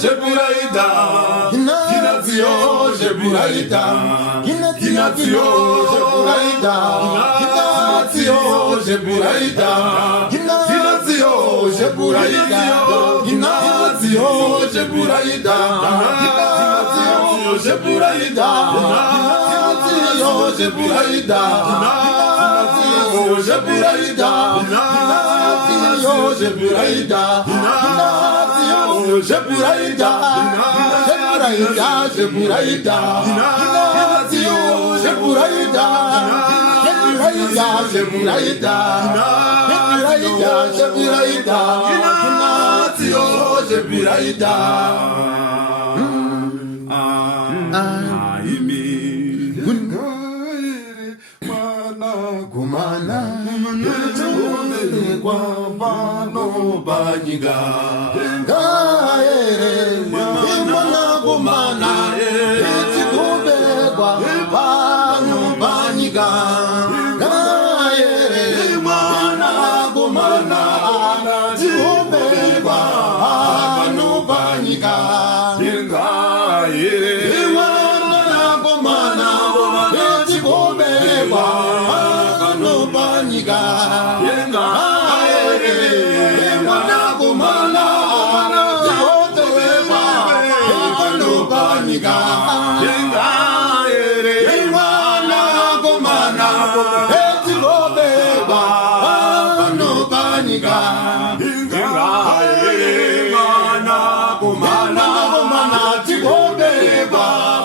Jeburaida, Ginazio, Jeburaida, Ginazio, Jeburaida, Ginazio, Jeburaida, Ginazio, Jeburaida, Ginazio, Jeburaida, Ginazio, Jeburaida, Ginazio, Jeburaida, Ginazio, Jeburaida, Ginazio, Jeburaida, Jeburaida, Jeburaida, Ginazio, Jeburaida, Jeburaida, Jeburaida, Jeburaida, Ginazio, Jeburaida. Gumana, kwa bano banyiga. Imana gumana, itikube kwa bano banyiga. Imana gumana, itikube kwa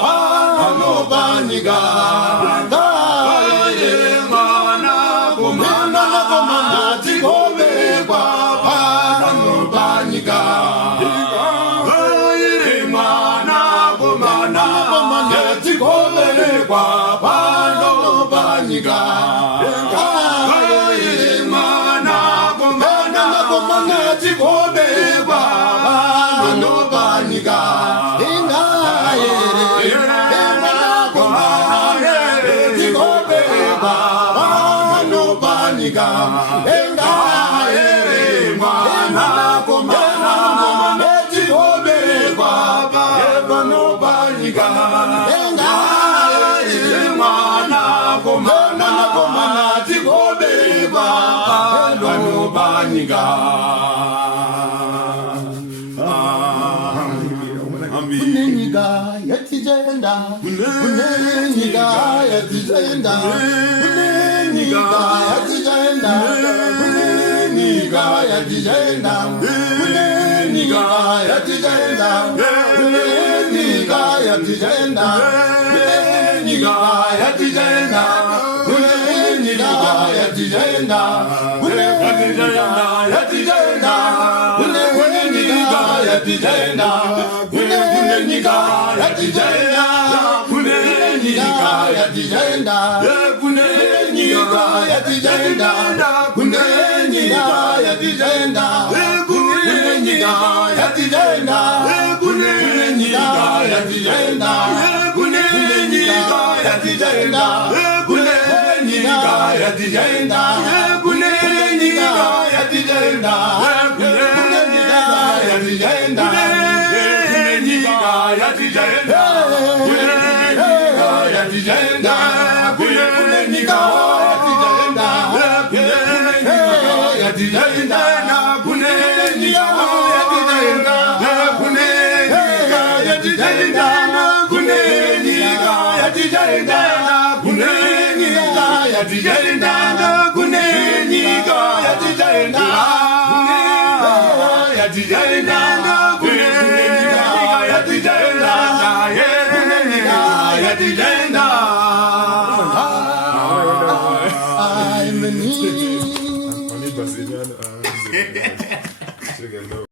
bano banyiga. Imana gumana, itikube kwa bano banyiga. Kuneniga yatijenda, kuneniga yatijenda, kuneniga yatijenda, kuneniga yatijenda, kuneniga yatijenda, kuneniga yatijenda, kuneniga yatijenda, kuneniga yatijenda, kuneniga yatijenda, kuneniga yatijenda, kuneniga yatijenda, kuneniga yatijenda, kuneniga yatijenda, kuneniga yatijenda, kuneniga yatijenda, kuneniga yatijenda, kuneniga yatijenda, kuneniga yatijenda, kuneniga yatijenda, yatijenda, yatijenda, yatijenda, kuneniga yatijenda, yatijenda, kuneniga yatijenda, kuneniga yatijenda, kuneniga yatijenda, kuneniga yatijenda, kuneniga yatijenda, yatijenda, I'm